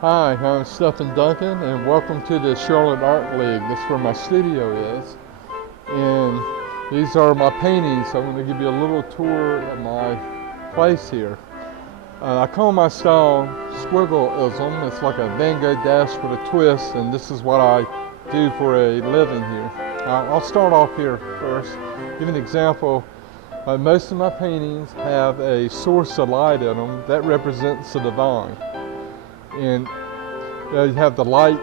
Hi, I'm Stefan Duncan, and welcome to the Charlotte Art League. This is where my studio is, and these are my paintings. So I'm going to give you a little tour of my place here. I call my style squiggleism. It's like a Van Gogh dash with a twist, and this is what I do for a living here. I'll start off here first. Give an example. Most of my paintings have a source of light in them that represents the divine. And you have the light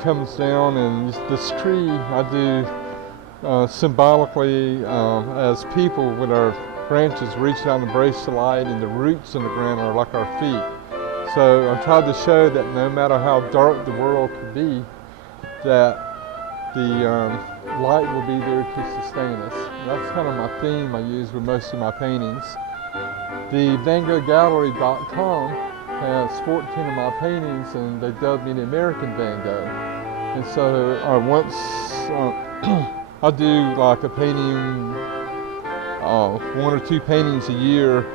comes down, and this tree I do symbolically as people with our branches reach down to embrace the light, and the roots in the ground are like our feet. So I tried to show that no matter how dark the world could be, that the light will be there to sustain us. That's kind of my theme I use with most of my paintings. The VanGoghGallery.com has 14 of my paintings, and they dubbed me the American Van Gogh. And so once I do like a painting, one or two paintings a year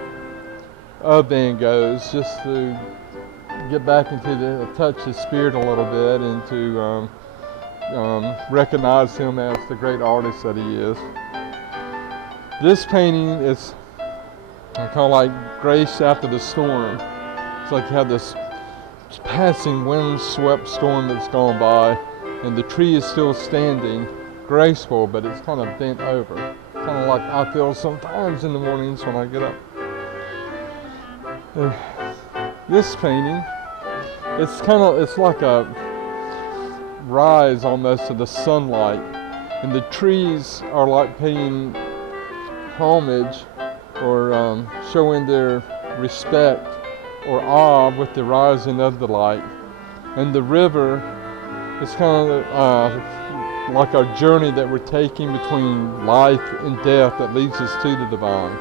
of Van Gogh's, just to get back into the touch his spirit a little bit, and to recognize him as the great artist that he is. This painting is kind of like Grace After the Storm. It's like you have this passing wind-swept storm that's gone by, and the tree is still standing, graceful, but it's kind of bent over. Kind of like I feel sometimes in the mornings when I get up. This painting, it's like a rise almost of the sunlight, and the trees are like paying homage or showing their respect or awe with the rising of the light. And the river is kind of like our journey that we're taking between life and death that leads us to the divine.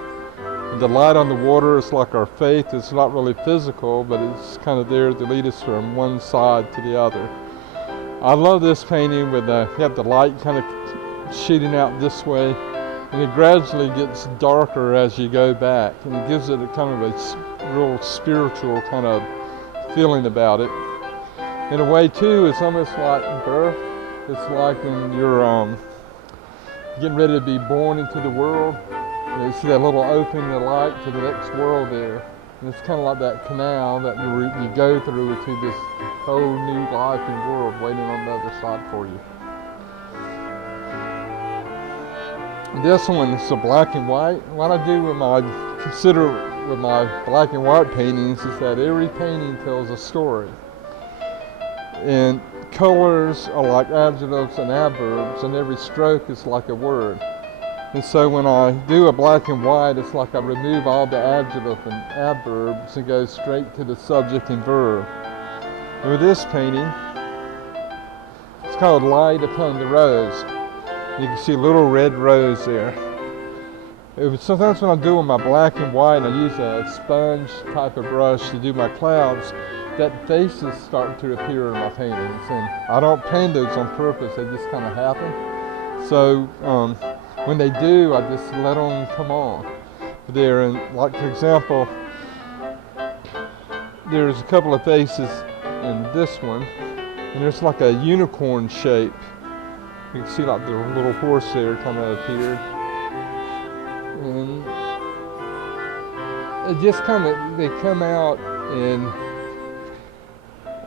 And the light on the water is like our faith. It's not really physical, but it's kind of there to lead us from one side to the other. I love this painting with you have the light kind of shooting out this way, and it gradually gets darker as you go back, and it gives it a kind of a real spiritual kind of feeling about it. In a way too, it's almost like birth. It's like when you're getting ready to be born into the world, and you see that little opening of light to the next world there. And it's kind of like that canal that you go through to this whole new life and world waiting on the other side for you. This one is a black and white. What I do with my black and white paintings is that every painting tells a story. And colors are like adjectives and adverbs, and every stroke is like a word. And so when I do a black and white, it's like I remove all the adjectives and adverbs and go straight to the subject and verb. And with this painting, it's called Light Upon the Rose. You can see a little red rose there. Sometimes when I'm doing my black and white, I use a sponge type of brush to do my clouds, that faces start to appear in my paintings. And I don't paint those on purpose, they just kind of happen. So when they do, I just let them come on there. And like, for example, there's a couple of faces in this one, and there's like a unicorn shape. You can see like the little horse there kind of appeared. And it just kind of, they come out, and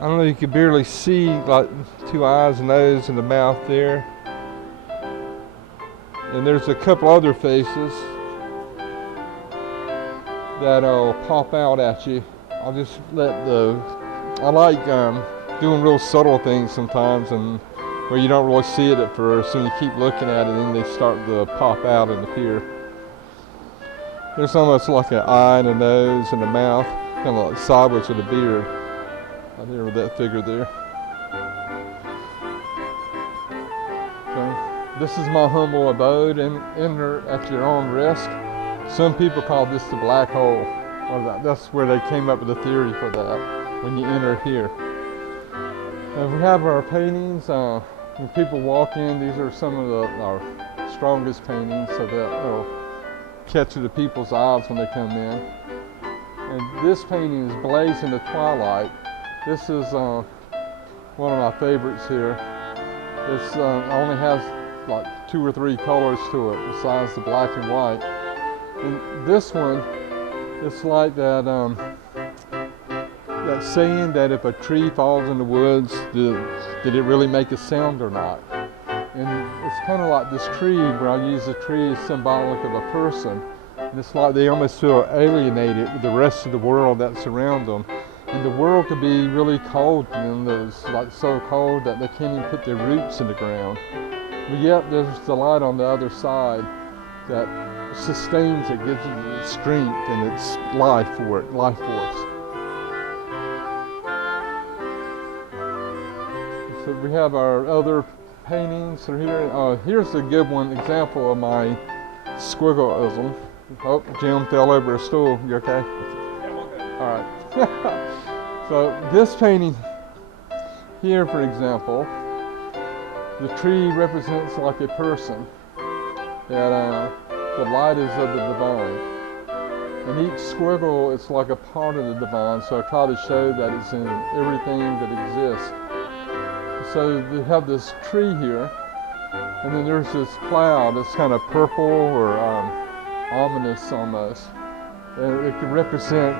I don't know, you can barely see like two eyes, nose, and the mouth there. And there's a couple other faces that'll pop out at you. I'll just I like doing real subtle things sometimes, and where you don't really see it at first, and you keep looking at it, and then they start to pop out and appear. There's almost like an eye and a nose and a mouth, kind of like sideways with a beard. Right there with that figure there. This is my humble abode, and enter at your own risk. Some people call this the black hole, or that's where they came up with the theory for that, when you enter here. We have our paintings. When people walk in, these are some of our strongest paintings, so that they'll catch the people's eyes when they come in. And this painting is blazed in the twilight, This is one of my favorites here. It's only has like 2 or 3 colors to it besides the black and white. And this one, it's like that that saying that if a tree falls in the woods, did it really make a sound or not? And it's kind of like this tree, where I use the tree as symbolic of a person. And it's like they almost feel alienated with the rest of the world that's around them. And the world could be really cold to them. It's like so cold that they can't even put their roots in the ground. But yet there's the light on the other side that sustains it, gives it its strength and its life force. So we have our other paintings here. Here's a good one, example of my squiggleism. Oh, Jim fell over a stool. You okay? Yeah, I'm okay. All right. So this painting here, for example, the tree represents like a person. That the light is of the divine. And each squiggle is like a part of the divine, so I try to show that it's in everything that exists. So we have this tree here, and then there's this cloud that's kind of purple or ominous almost. And it could represent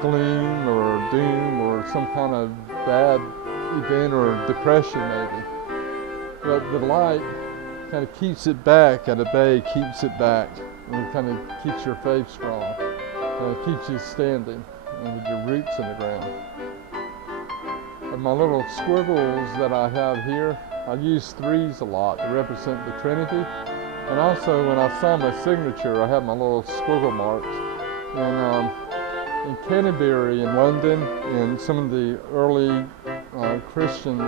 gloom or doom or some kind of bad event or depression maybe. But the light kind of keeps it back at a bay, keeps it back, and it kind of keeps your faith strong. And it keeps you standing and with your roots in the ground. And my little squiggles that I have here, I use 3s a lot to represent the Trinity. And also when I sign my signature, I have my little squiggle marks. And in Canterbury in London and some of the early Christian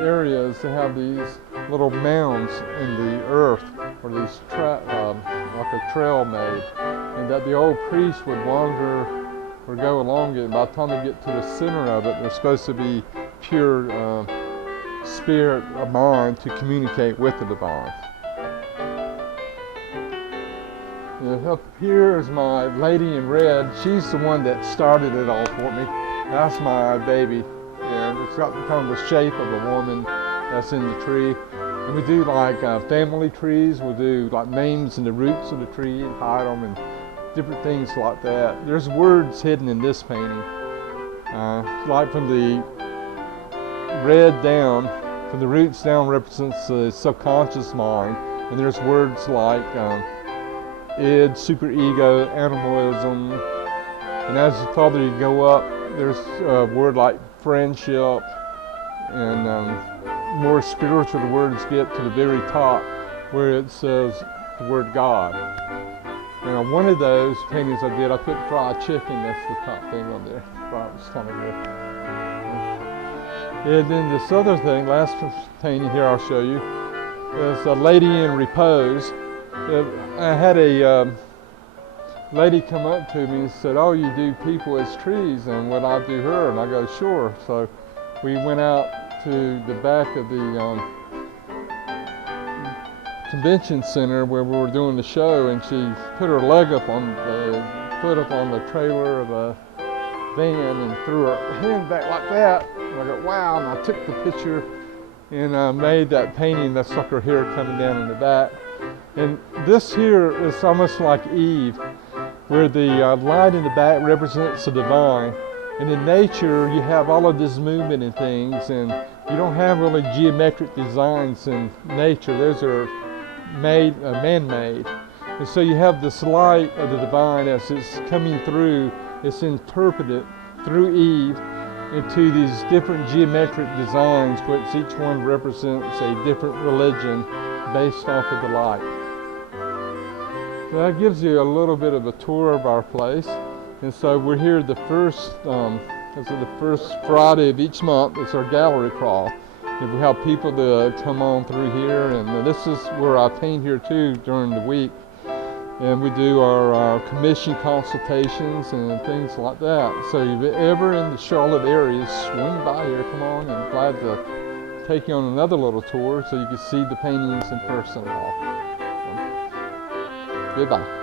areas, they have these little mounds in the earth, or these like a trail made, and that the old priest would wander or go along it. And by the time they get to the center of it, they're supposed to be pure spirit of mind to communicate with the divine. Up here is my lady in red. She's the one that started it all for me. That's my baby. And it's got kind of the shape of a woman that's in the tree. And we do like family trees. We'll do like names in the roots of the tree and hide them and different things like that. There's words hidden in this painting. Like from the red down, from the roots down represents the subconscious mind. And there's words like id, superego, animalism. And as the farther you go up, there's a word like friendship, and more spiritual the words get to the very top, where it says the word God. And on one of those paintings I did, I put fried chicken. That's the top thing on there. Thought it was kind of good. And then this other thing, last painting here I'll show you, is a lady in repose. I had a lady come up to me and said, "Oh, you do people as trees, and would I do her?" And I go, "Sure." So we went out to the back of the convention center where we were doing the show, and she put her leg up on the foot up on the trailer of a van and threw her hand back like that. And I go, "Wow!" And I took the picture and made that painting that's like her hair coming down in the back. And this here is almost like Eve, where the light in the back represents the divine. And in nature, you have all of this movement and things, and you don't have really geometric designs in nature. Those are made, man-made. And so you have this light of the divine as it's coming through, it's interpreted through Eve into these different geometric designs, which each one represents a different religion based off of the light. So that gives you a little bit of a tour of our place. And so we're here the first Friday of each month. It's our gallery crawl. And we have people to come on through here, and this is where I paint here too during the week. And we do our commission consultations and things like that. So if you're ever in the Charlotte area, swing by here, come on, and glad to take you on another little tour so you can see the paintings in person. Goodbye.